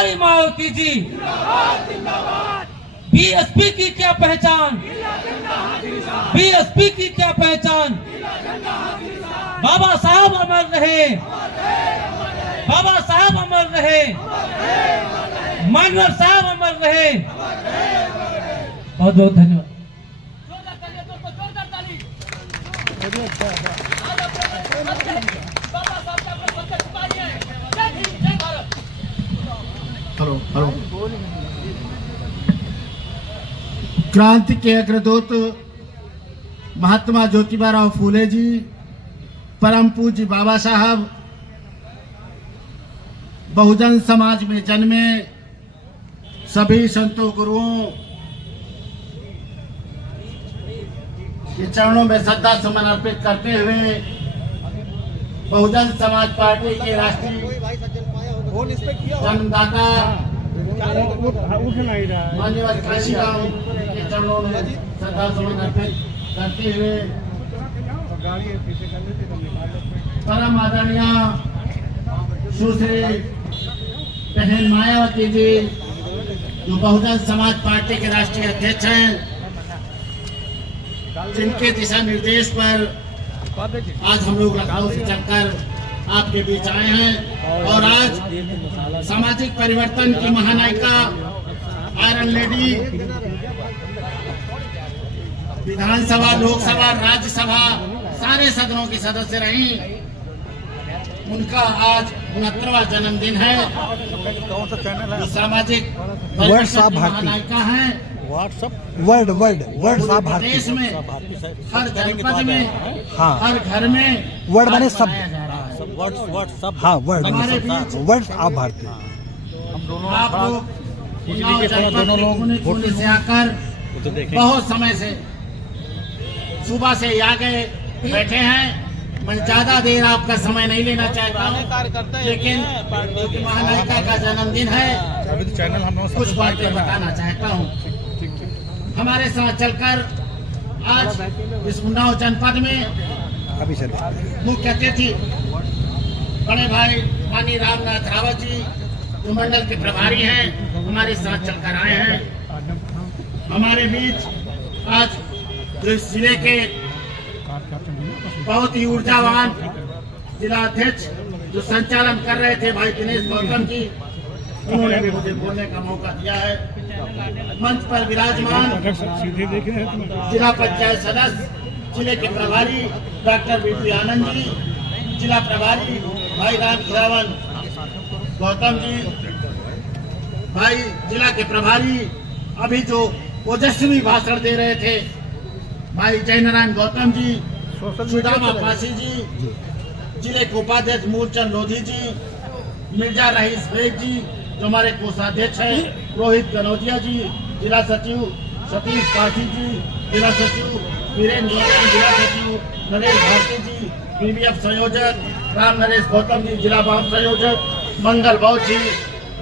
हमारी मायावती जी। बीएसपी की क्या पहचान, बीएसपी की क्या पहचान। बाबा साहब अमर रहे, बाबा साहब अमर रहे, मानवर साहब अमर रहे। बहुत बहुत धन्यवाद। हेलो क्रांति के अग्रदूत महात्मा ज्योतिबा फूले जी, परम पूज्य बाबा साहब बहुजन समाज में जन्मे सभी संतों गुरुओं के चरणों में श्रद्धा सुमन अर्पित करते हुए बहुजन समाज पार्टी के राष्ट्रीय जन्मदाता माननीय काशीराम के चरणों में श्रद्धा सुमन अर्पित करते हुए परम आदरणीय सुश्री बहन मायावती जी, जो बहुजन समाज पार्टी के राष्ट्रीय अध्यक्ष हैं, जिनके दिशा निर्देश पर आज हम लोग लखनऊ से चलकर आपके बीच आए हैं और आज सामाजिक परिवर्तन की महानायिका आयरन लेडी विधानसभा, लोकसभा, राज्यसभा सारे सदनों की सदस्य रही, उनका आज 69वां जन्मदिन है। जो सामाजिक परिवर्तन की महानायिका है, वर्ल्ड साहब भारती देश में हर जनपद में, हाँ, हर घर में वर्ड माने सब, हाँ हमारे बीच वर्ड आप भारती। आप लोग कोने से आकर बहुत समय से सुबह से आगे बैठे हैं। मैं ज्यादा देर आपका समय नहीं लेना चाहता हूँ, लेकिन महानायिका का जन्मदिन है, कुछ बातें बताना चाहता हूँ। हमारे साथ चलकर आज इस उन्नाव जनपद में मुख्य अतिथि बड़े भाई माननीय रामनाथ रावत जी, जो मंडल के प्रभारी हैं, हमारे साथ चलकर आए हैं। हमारे बीच आज इस जिले के बहुत ही ऊर्जावान जिला अध्यक्ष जो संचालन कर रहे थे भाई दिनेश गौतम जी, उन्होंने भी मुझे बोलने का मौका दिया है। मंच पर विराजमान जिला पंचायत सदस्य, जिले के प्रभारी डॉक्टर बीपी आनंद जी, जिला प्रभारी भाई राम खिलावन गौतम जी, भाई जिला के प्रभारी अभी जो ओजस्वी भाषण दे रहे थे भाई जयनारायण गौतम जी, सुदामा पासी जी, जिले के उपाध्यक्ष मूलचंद लोधी जी, मिर्जा रईस बेग जी जो हमारे कोषाध्यक्ष हैं, रोहित कनौजिया जी, जिला सचिव सतीश पाठी जी, जिला सचिव वीरेंद्र गौतम, जिला सचिव नरेश भारती जी, पीबीएफ संयोजक राम नरेश गौतम जी, जिला वाम संयोजक मंगल बौद्ध जी,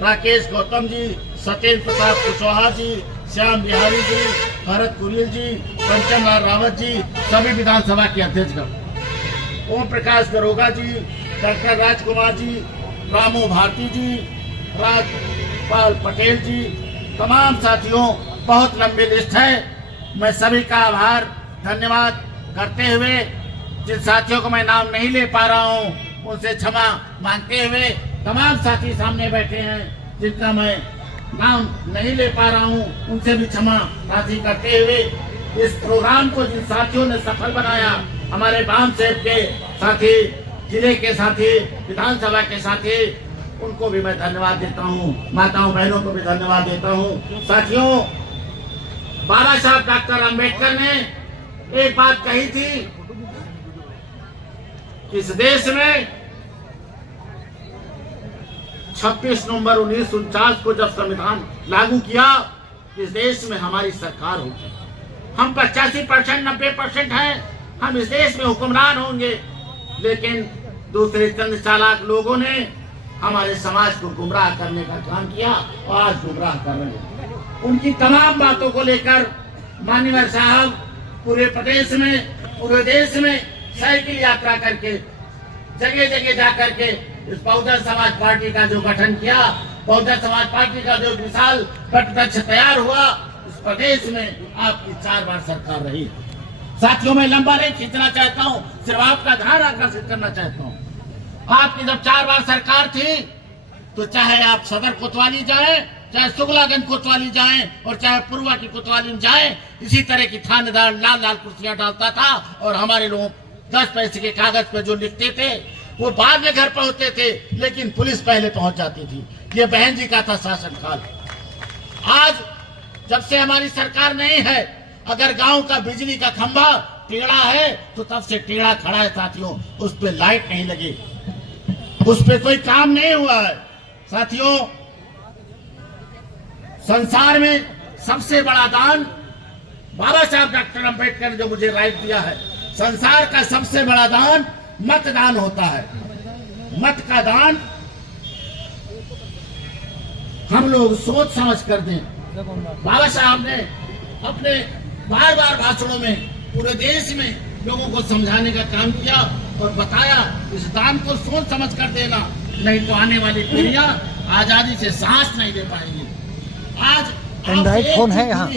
राकेश गौतम जी, सत्येंद्र प्रताप कुशवाहा जी, श्याम बिहारी जी, भरत कुरियल जी, कंचन लाल रावत जी, सभी विधानसभा के अध्यक्ष ओम प्रकाश दरोगा जी, डॉक्टर राजकुमार जी, रामू भारती जी, राजपाल पटेल जी, तमाम साथियों, बहुत लंबी लिस्ट है। मैं सभी का आभार धन्यवाद करते हुए जिन साथियों को मैं नाम नहीं ले पा रहा हूँ उनसे क्षमा मांगते हुए, तमाम साथी सामने बैठे हैं जिनका मैं नाम नहीं ले पा रहा हूँ उनसे भी क्षमा प्रार्थी करते हुए, इस प्रोग्राम को जिन साथियों ने सफल बनाया, हमारे बाम साहब के साथी, जिले के साथी, विधानसभा के साथी, उनको भी मैं धन्यवाद देता हूँ। माताओं बहनों को भी धन्यवाद देता हूँ। साथियों, बाबा साहब डॉक्टर अंबेडकर ने एक बात कही थी कि इस देश में 26 नवंबर 1949 को जब संविधान लागू किया, इस देश में हमारी सरकार होगी। हम 85% 90% हैं, हम इस देश में हुक्मरान होंगे, लेकिन दूसरे चंद चालाक लोगों ने हमारे समाज को गुमराह करने का काम किया और आज गुमराह कर रहे हैं। उनकी तमाम बातों को लेकर माननीय साहब पूरे प्रदेश में, पूरे देश में साइकिल यात्रा करके, जगह जगह जा करके इस बहुजन समाज पार्टी का जो गठन किया, बहुजन समाज पार्टी का जो विशाल प्रतिपक्ष तैयार हुआ, इस प्रदेश में आपकी 4 बार सरकार रही। साथियों, मैं लंबा नहीं खींचना चाहता हूँ, सिर्फ आपका ध्यान आकर्षित करना चाहता हूँ। आपकी जब 4 बार सरकार थी तो चाहे आप सदर कोतवाली जाएं, चाहे सुगलागंज कोतवाली जाएं और चाहे पूर्वा की कोतवाली में जाएं, इसी तरह की थानेदार लाल लाल कुर्सियां डालता था और हमारे लोग 10 पैसे के कागज पे जो लिखते थे वो बाद में घर पहुंचते थे, लेकिन पुलिस पहले पहुंच जाती थी। ये बहन जी का था शासनकाल। आज जब से हमारी सरकार नहीं है, अगर गांव का बिजली का खंभा टेढ़ा है तो तब से टेढ़ा खड़ा है साथियों, उस पे लाइट नहीं लगी, उस पे कोई काम नहीं हुआ है। साथियों, संसार में सबसे बड़ा दान बाबा साहब डॉक्टर अंबेडकर ने जो मुझे राइट दिया है, संसार का सबसे बड़ा दान मतदान होता है। मत का दान हम लोग सोच समझ कर दें। बाबा साहब ने अपने बार बार भाषणों में पूरे देश में लोगों को समझाने का काम किया और बताया इस दान को सोच समझ कर देना, नहीं तो आने वाली पीढ़ियां आजादी से सांस नहीं ले पाएंगी। आज एंड्रॉइड फोन है यहाँ।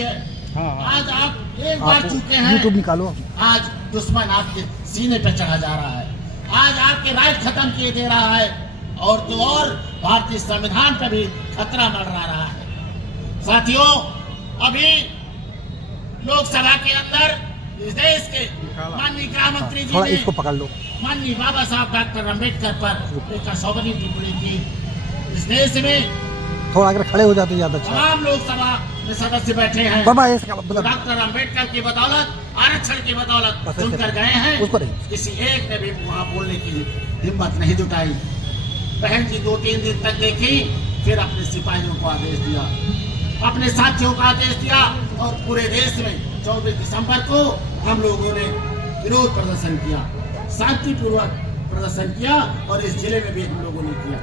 आज आप एक बार चुके हैं, यूट्यूब निकालो। आज दुश्मन आपके सीने पे चढ़ा जा रहा है, आज आपके राइट खत्म किए दे रहा है और तो और भारतीय संविधान पर भी खतरा मंडरा रहा है। साथियों, अभी लोकसभा के अंदर इस देश के माननीय गृह मंत्री जी थोड़ा ने इसको पकड़ लो। माननीय बाबा साहब डॉक्टर अंबेडकर पर एक असौगनी टिप्पणी की। इस देश में थोड़ा अगर खड़े हो जाते ज्यादा अच्छा। तमाम लोकसभा में सदस्य बैठे हैं, बाबा इसका मतलब डॉक्टर अंबेडकर की बदौलत, आरक्षण की बदौलत चुनकर गए हैं। उसको नहीं। किसी एक ने भी वहां बोलने की हिम्मत नहीं जुटाई। बहन जी 2-3 दिन तक देखी, फिर अपने सिपाहियों को आदेश दिया, अपने साथियों को आदेश दिया और पूरे देश में 24 दिसंबर को हम लोगों ने विरोध प्रदर्शन किया, शांतिपूर्वक प्रदर्शन किया और इस जिले में भी हम लोगों ने किया।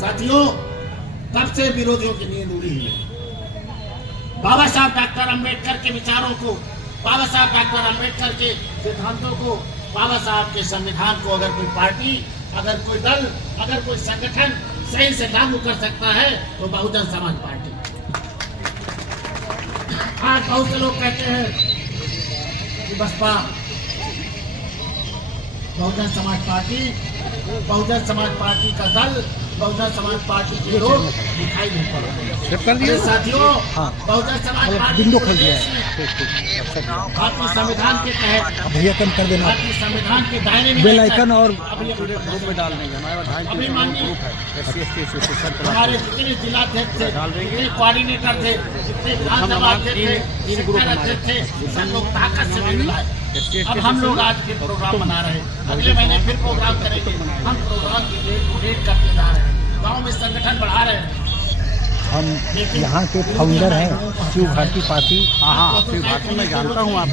साथियों, तब से विरोधियों की नींद उड़ी हुई है। बाबा साहब डॉक्टर अंबेडकर के विचारों को, बाबा साहब डॉक्टर अंबेडकर के सिद्धांतों को, बाबा साहब के संविधान को अगर कोई पार्टी, अगर कोई दल, अगर कोई संगठन सही से लागू कर सकता है तो बहुजन समाज पार्टी। आज बहुत से लोग कहते हैं कि बसपा, बहुजन समाज पार्टी का दल, बहुजन समाज पार्टी के लोग दिखाई नहीं पड़ रहे। साथियों, बहुजन समाज पार्टी भारतीय संविधान के तहत, भैया कम कर देना, भारतीय संविधान के दायरे में बेल आइकन और ग्रुप में डाल देंगे। हमारे जितने जिलाध्यक्ष थे, जितने कोऑर्डिनेटर थे, जितने विधानसभा अध्यक्ष थे, सब लोग ताकत से मिलाए। अब हम लोग आज फिर प्रोग्राम बना रहे हैं, अगले महीने फिर प्रोग्राम करेंगे। हम प्रोग्राम की डेट करते जा रहे हैं, गाँव में संगठन बढ़ा रहे हैं। हम यहाँ के फाउंडर हैं शिव भारती पार्टी। हाँ, शिव भारती मैं जानता हूँ। आप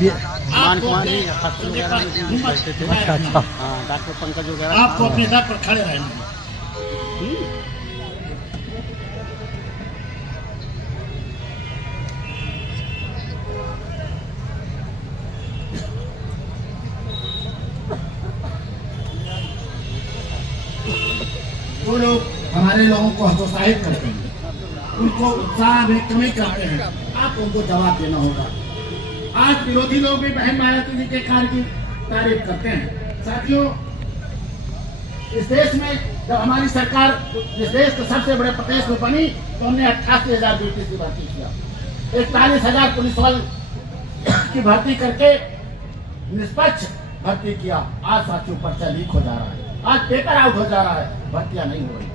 मान कुमार जी हॉस्पिटल वगैरह में बैठते थे। अच्छा, हाँ, डॉक्टर पंकज वगैरह। आपको अपने दर पर खड़े रहना। वो लोग हमारे लोगों को हतोत्साहित करते हैं, उनको उत्साह में कमी करते हैं, आप उनको जवाब देना होगा। आज विरोधी लोग भी बहन मायावती जी के कार्य की तारीफ करते हैं। साथियों, इस देश में जब हमारी सरकार इस देश के सबसे बड़े प्रदेश में बनी तो हमने 88,000 ड्यूटी की भर्ती किया, 41,000 पुलिस बल की भर्ती करके निष्पक्ष भर्ती किया। आज साथियों पर्चा लीक हो जा रहा है, आज पेपर आउट हो जा रहा है, भर्तियां नहीं हो रही।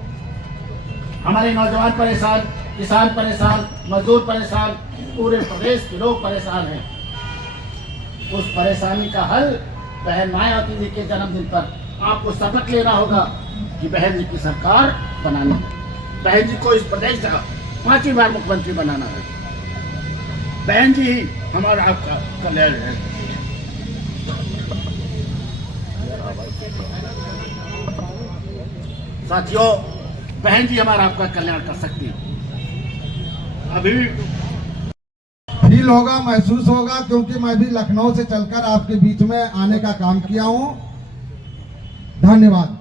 हमारे नौजवान परेशान, किसान परेशान, मजदूर परेशान, पूरे प्रदेश के लोग परेशान हैं। उस परेशानी का हल बहन मायावती जी के जन्मदिन पर आपको शपथ लेना होगा कि बहन जी की सरकार बनानी है, बहन जी को इस प्रदेश का 5वीं बार मुख्यमंत्री बनाना है। बहन जी ही हमारा आपका कल्याण है। साथियों, बहन जी हमारा आपका कल्याण कर सकती है। अभी फील होगा, महसूस होगा, क्योंकि मैं भी लखनऊ से चलकर आपके बीच में आने का काम किया हूं। धन्यवाद।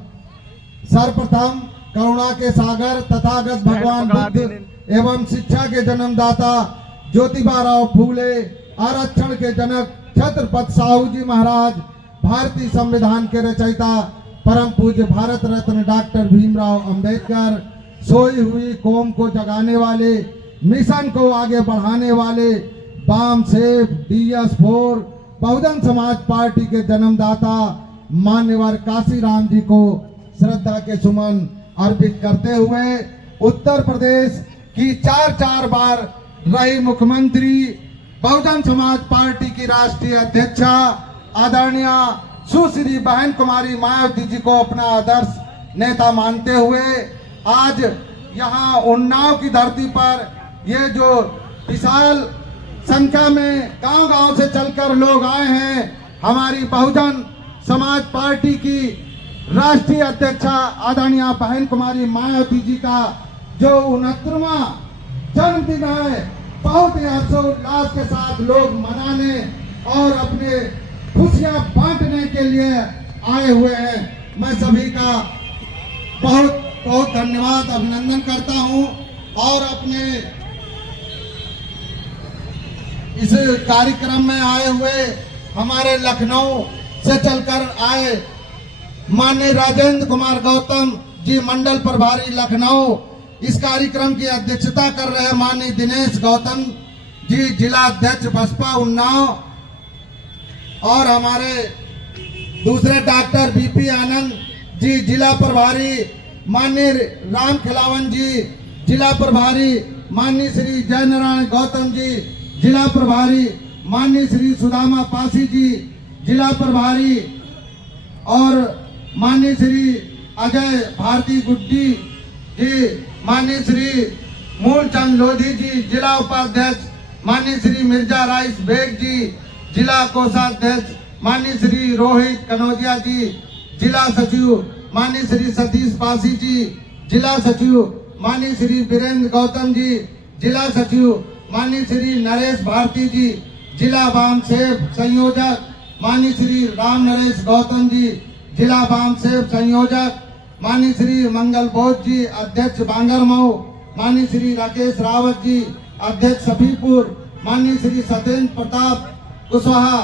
सर्वप्रथम करुणा के सागर तथागत भगवान बुद्ध एवं शिक्षा के जन्मदाता ज्योतिबा राव फूले, आरक्षण के जनक छत्रपति साहू जी महाराज, भारतीय संविधान के रचयिता परम पूज्य भारत रत्न डॉक्टर भीमराव अंबेडकर, सोई हुई कौम को जगाने वाले, मिशन को आगे बढ़ाने वाले balm safe DS4 Bahujan Samaj party के जन्मदाता मान्यवर काशीराम जी को श्रद्धा के सुमन अर्पित करते हुए उत्तर प्रदेश की 4 बार रही मुख्यमंत्री, बहुजन समाज पार्टी की राष्ट्रीय अध्यक्षा आदरणीय सुश्री बहन कुमारी मायावती जी को अपना आदर्श नेता मानते हुए आज यहाँ उन्नाव की धरती पर ये जो विशाल संख्या में गांव-गांव से चलकर लोग आए हैं, हमारी बहुजन समाज पार्टी की राष्ट्रीय अध्यक्षा आदरणीय बहन कुमारी मायावती जी का जो 69वां जन्मदिन है, बहुत ही हर्षोल्लास के साथ लोग मनाने और अपने खुशियां बांटने के लिए आए हुए हैं। मैं सभी का बहुत बहुत धन्यवाद अभिनंदन करता हूं और अपने इस कार्यक्रम में आए हुए हमारे लखनऊ से चलकर आए माननीय राजेंद्र कुमार गौतम जी मंडल प्रभारी लखनऊ, इस कार्यक्रम की अध्यक्षता कर रहे माननीय दिनेश गौतम जी जिला अध्यक्ष बसपा उन्नाव, और हमारे दूसरे डॉक्टर BP आनंद जी जिला प्रभारी, माननीय राम खिलावन जी जिला प्रभारी, माननीय श्री जय नारायण गौतम जी जिला प्रभारी, माननीय श्री सुदामा पासी जी जिला प्रभारी और माननीय श्री अजय भारती गुड्डी जी, माननीय श्री मूलचंद लोधी जी जिला उपाध्यक्ष, माननीय श्री मिर्जा राइस बेग जी जिला कोषाध्यक्ष, माननीय श्री रोहित कनौजिया जी जिला सचिव, माननीय श्री सतीश पासी जी जिला सचिव, माननीय श्री वीरेंद्र गौतम जी जिला सचिव, माननीय श्री नरेश भारती जी जिला वाम सेव संयोजक, माननीय श्री राम नरेश गौतम जी जिला वाम सेव संयोजक, माननीय श्री मंगल बोध जी अध्यक्ष बांगरमऊ, माननीय श्री राकेश रावत जी अध्यक्ष सफीपुर, माननीय श्री सत्येंद्र प्रताप कुशवाहा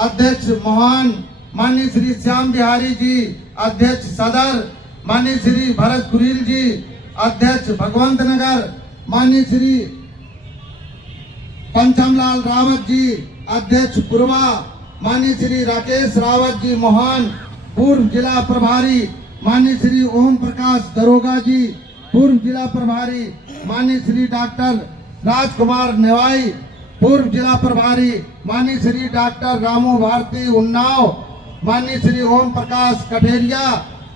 अध्यक्ष मोहन, माननीय श्री श्याम बिहारी जी अध्यक्ष सदर, माननीय श्री भरत कुरील जी अध्यक्ष भगवंत नगर, माननीय श्री पंचमलाल रावत जी अध्यक्ष पूर्वा, माननीय श्री राकेश रावत जी मोहन पूर्व जिला प्रभारी, माननीय श्री ओम प्रकाश दरोगा जी पूर्व जिला प्रभारी, माननीय श्री डॉक्टर राजकुमार नेवाई पूर्व जिला प्रभारी, माननीय श्री डॉक्टर रामू भारती उन्नाव, माननीय श्री ओम प्रकाश कठेरिया,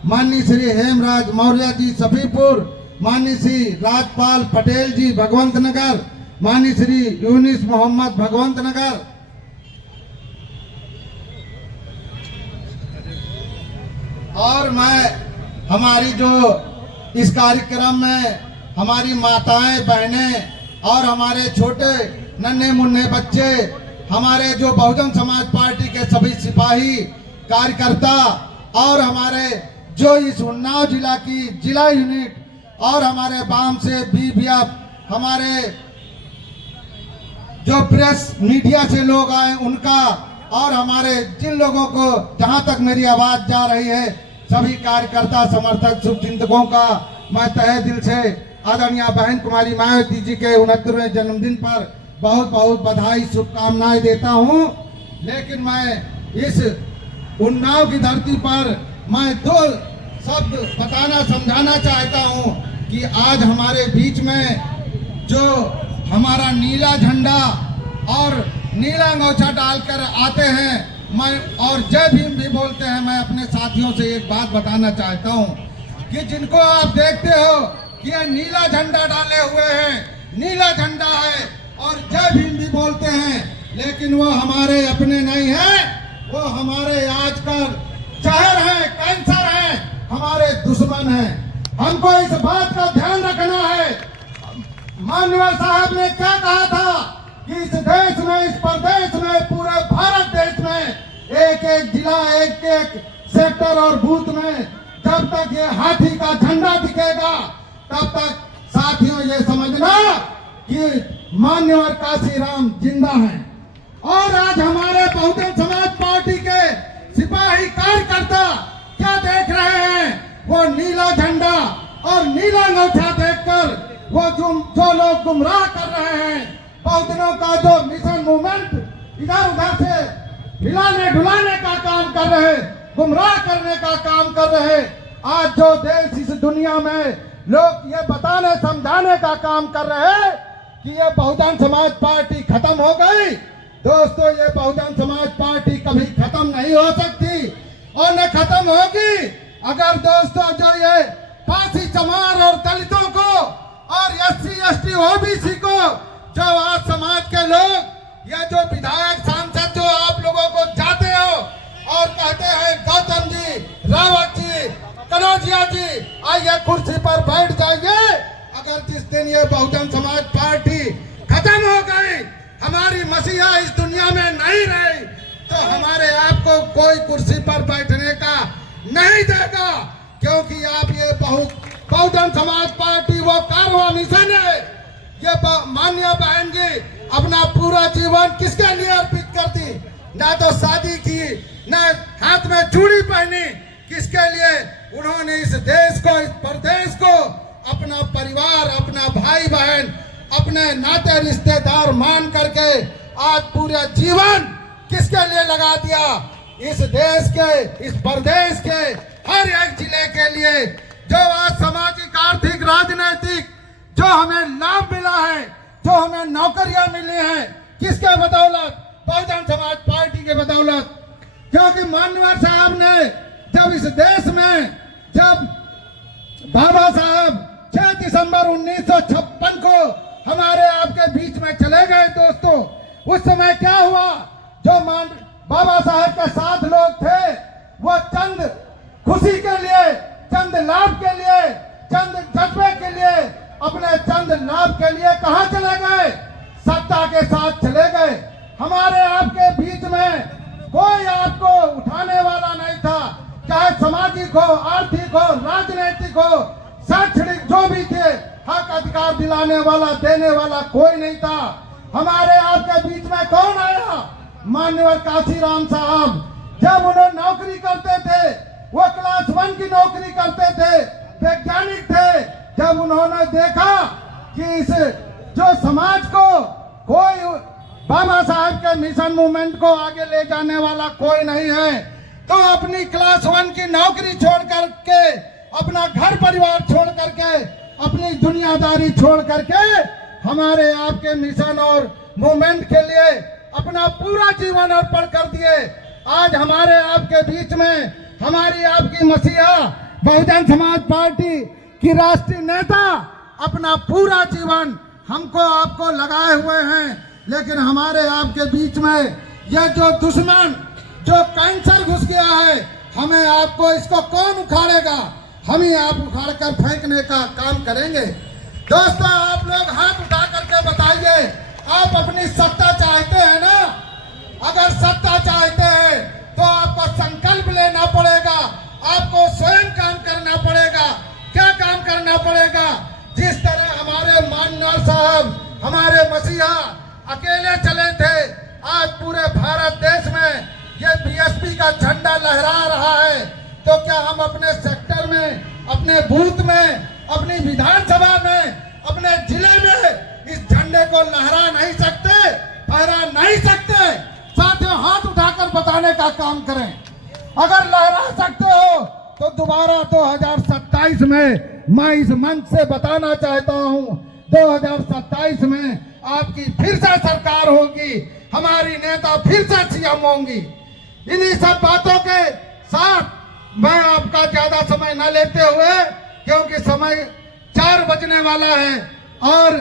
माननीय श्री हेमराज मौर्य जी सफीपुर, माननीय श्री राजपाल पटेल जी भगवंत नगर, माननीय श्री यूनिस मोहम्मद भगवंत नगर, और मैं हमारी जो इस कार्यक्रम में हमारी माताएं बहनें और हमारे छोटे नन्हे मुन्ने बच्चे, हमारे जो बहुजन समाज पार्टी के सभी सिपाही कार्यकर्ता और हमारे जो इस उन्नाव जिला की जिला यूनिट और हमारे बाम से BBF, हमारे जो प्रेस मीडिया से लोग आए उनका, और हमारे जिन लोगों को जहां तक मेरी आवाज जा रही है सभी कार्यकर्ता समर्थक शुभचिंतकों का मैं तहे दिल से आदरणीय बहन कुमारी मायावती जी के 69वें जन्मदिन पर बहुत बहुत बधाई शुभकामनाएं देता हूं। लेकिन मैं इस उन्नाव की धरती पर मैं 2 शब्द बताना समझाना चाहता हूं कि आज हमारे बीच में जो हमारा नीला झंडा और नीला अंगोछा डालकर आते हैं मैं और जय भीम भी बोलते हैं, मैं अपने साथियों से एक बात बताना चाहता हूं कि जिनको आप देखते हो कि ये नीला झंडा डाले हुए हैं, नीला झंडा है और जय भीम भी बोलते हैं, लेकिन वो हमारे अपने नहीं हैं, वो हमारे आजकल जहर है, कैंसर है, हमारे दुश्मन हैं। हमको इस बात का ध्यान रखना है। माननीय साहब ने क्या कहा था कि इस देश में, इस प्रदेश में, पूरे भारत देश में एक एक जिला, एक एक सेक्टर और बूथ में जब तक ये हाथी का झंडा दिखेगा तब तक साथियों ये समझना कि मान्यवर काशीराम जिंदा हैं। और आज हमारे बहुजन समाज पार्टी के सिपाही कार्यकर्ता क्या देख रहे हैं? वो नीला झंडा और नीला अंगूठा देखकर वो जो लोग गुमराह कर रहे हैं, बहुजनों का जो मिशन मूवमेंट इधर उधर से हिलाने ढुलाने का काम कर रहे, गुमराह करने का काम कर रहे। आज जो देश इस दुनिया में लोग ये बताने समझाने का काम कर रहे हैं कि ये बहुजन समाज पार्टी खत्म हो गई। दोस्तों, ये बहुजन समाज पार्टी कभी खत्म नहीं हो सकती और न खत्म होगी अगर दोस्तों जो ये फांसी चमार और दलितों को और SC ST OBC को जो आज समाज के लोग, ये जो विधायक सांसद जो आप लोगों को चाहते हो और कहते हैं गौतम जी, रावत जी, कनौजिया जी आइए कुर्सी पर बैठ जाइए, अगर जिस दिन ये बहुजन समाज पार्टी खत्म हो गई, हमारी मसीहा इस दुनिया में नहीं रही, तो हमारे आपको कोई कुर्सी पर बैठने का नहीं देगा। क्योंकि आप ये बहुजन समाज पार्टी वो कारवां मिशन है। ये मान्य बहन जी अपना पूरा जीवन किसके लिए अर्पित कर दी? ना तो शादी की, ना हाथ में चूड़ी पहनी, किसके लिए? उन्होंने इस देश को, इस प्रदेश को अपना परिवार, अपना भाई बहन, अपने नाते रिश्तेदार मान करके आज पूरा जीवन किसके लिए लगा दिया? इस देश के, इस प्रदेश के हर एक जिले के लिए। जो आज सामाजिक, आर्थिक, राजनीतिक जो हमें लाभ मिला है, जो हमें नौकरियां मिली हैं, किसके बदौलत? बहुजन समाज पार्टी के बदौलत। क्योंकि मान्यवर साहब ने जब इस देश में, जब बाबा साहब 6 दिसंबर 1956 को हमारे आपके बीच में चले गए दोस्तों, उस समय क्या हुआ? जो बाबा साहब के साथ लोग थे वो चंद खुशी के लिए, चंद लाभ के लिए, चंद जज्बे के लिए, अपने चंद लाभ के लिए कहां चले गए? सत्ता के साथ चले गए। हमारे आपके बीच में कोई आपको उठाने वाला नहीं था, चाहे सामाजिक हो, आर्थिक हो, राजनीतिक हो, शैक्षणिक, जो भी थे, हक अधिकार दिलाने वाला, देने वाला कोई नहीं था। हमारे आपके बीच में कौन आया? मान्यवर काशीराम साहब। जब उन्होंने नौकरी करते थे, वो क्लास 1 की नौकरी करते थे, वैज्ञानिक थे। जब उन्होंने देखा कि इस जो समाज को कोई बाबा साहब के मिशन मूवमेंट को आगे ले जाने वाला कोई नहीं है, तो अपनी क्लास 1 की नौकरी छोड़ करके, अपना घर परिवार छोड़ करके, अपनी दुनियादारी छोड़ करके हमारे आपके मिशन और मूवमेंट के लिए अपना पूरा जीवन अर्पण कर दिए। आज हमारे आपके बीच में हमारी आपकी मसीहा बहुजन समाज पार्टी की राष्ट्रीय नेता अपना पूरा जीवन हमको आपको लगाए हुए हैं। लेकिन हमारे आपके बीच में यह जो दुश्मन, जो कैंसर घुस गया है, हमें आपको इसको कौन उखाड़ेगा? हम ही आप उखाड़ कर फेंकने का काम करेंगे। दोस्तों, आप लोग हाथ उठा करके बताइए, आप अपनी सत्ता चाहते हैं ना? अगर सत्ता चाहते हैं तो आपको संकल्प लेना पड़ेगा, आपको स्वयं काम करना पड़ेगा। क्या काम करना पड़ेगा? जिस तरह हमारे मान्यवर साहब, हमारे मसीहा अकेले चले थे, आज पूरे भारत देश में ये BSP का झंडा लहरा रहा है, तो क्या हम अपने सेक्टर में, अपने बूथ में, अपनी विधानसभा में, अपने जिले में इस झंडे को लहरा नहीं सकते, फहरा नहीं सकते? साथियों, हाथ उठाकर बताने का काम करें। अगर लहरा सकते हो तो दोबारा 2027 में मैं इस मंच से बताना चाहता हूं, 2027 में आपकी फिर से सरकार होगी, हमारी नेता फिर से CM होंगी। इन्हीं सब बातों के साथ मैं आपका ज्यादा समय न लेते हुए, क्योंकि समय 4 बजने वाला है और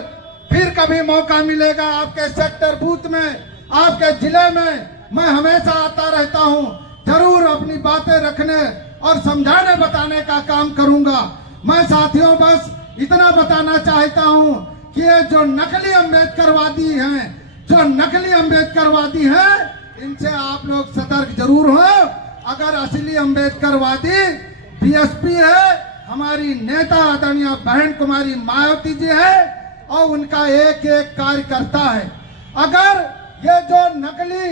फिर कभी मौका मिलेगा आपके सेक्टर बूथ में, आपके जिले में मैं हमेशा आता रहता हूं। जरूर अपनी बातें रखने और समझाने बताने का काम करूंगा। मैं साथियों बस इतना बताना चाहता हूं कि ये जो नकली अम्बेडकरवादी हैं, जो नकली अम्बेडकरवादी हैं, इनसे आप लोग सतर्क जरूर हो। अगर असली अम्बेडकरवादी बीएसपी है, हमारी नेता आदरणीय बहन कुमारी मायावती जी है और उनका एक एक कार्यकर्ता है। अगर ये जो नकली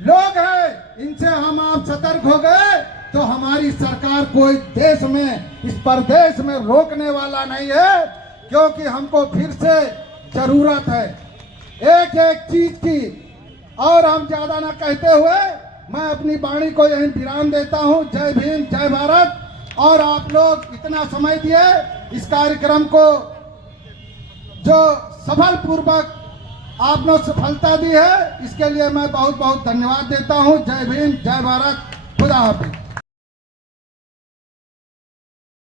लोग हैं इनसे हम आप सतर्क हो गए तो हमारी सरकार कोई देश में, इस प्रदेश में रोकने वाला नहीं है, क्योंकि हमको फिर से जरूरत है एक एक चीज की। और हम ज्यादा ना कहते हुए मैं अपनी वाणी को यहीं विराम देता हूं। जय भीम, जय भारत। और आप लोग इतना समय दिए इस कार्यक्रम को जो सफल पूर्वक आपने सफलता दी है, इसके लिए मैं बहुत बहुत धन्यवाद देता हूं। जय भीम, जय भारत, खुदा हाफिज।